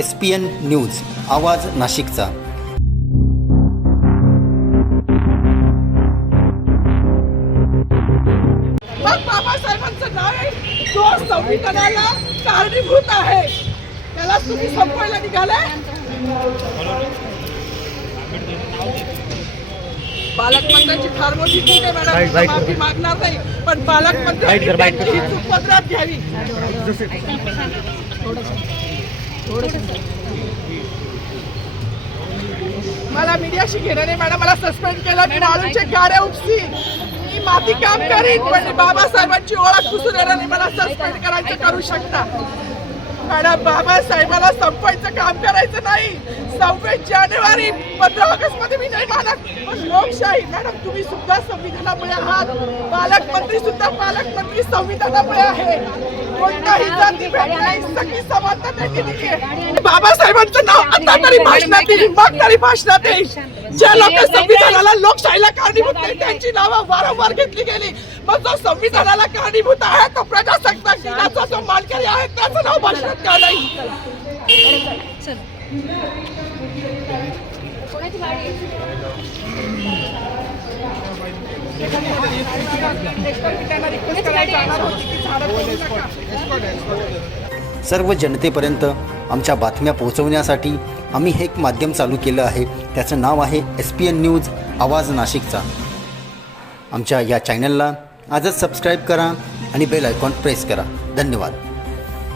SPN news आवाज नाशिकचा। बाबासाहेबांचं नाव आहे जो संविधानाला कारणीभूत आहे, त्याला तुम्ही संपवायला निघाले। पालकमंत्र्यांची फार मोठी चूक आहे मॅडम, माफी मागणार नाही, पण पालकमंत्र्यांची चूक पदरात घ्यावी। मला मीडियाशी घेणं नाही मॅडम, मला सस्पेंड केलं, मी माळूचे गाड्या उपसी, मी माती काम करीन, पण बाबासाहेबांची ओळख पुसून येणार नाही, मला सस्पेंड करायचं करू शकता मॅडम। बाबासाहेबाला संपवायचं काम करायचं नाही। 26 जानेवारी 15 ऑगस्ट मध्ये मी नाही मानत, पण लोकशाही मॅडम तुम्ही सुद्धा संविधानामुळे आहात, पालकमंत्री सुद्धा पालकमंत्री संविधानामुळे आहे। कोणताही जाती भेद नाही, सगळी समानता त्यांनी दिली आहे। बाबासाहेबांचं नाव आता तरी भाषणात येईल, मग तरी भाषणात येईल। ज्या लोक संविधानाला लोकशाहीला कारणीभूत नाही त्यांची नावं वारंवार घेतली गेली, मग जो संविधानाला कारणीभूत आहे तो प्रजासत्ताक दिनाचा जो मानकरी आहे त्याचं नाव भाषणात का नाही? सर्व जनतेपर्यंत आमच्या बातम्या पोहोचवण्यासाठी आम्ही हे एक माध्यम चालू केलं आहे, त्याचं नाव आहे SPN न्यूज आवाज नाशिकचा। आमच्या या चॅनलला आजच सबस्क्राईब करा आणि बेल आयकॉन प्रेस करा। धन्यवाद।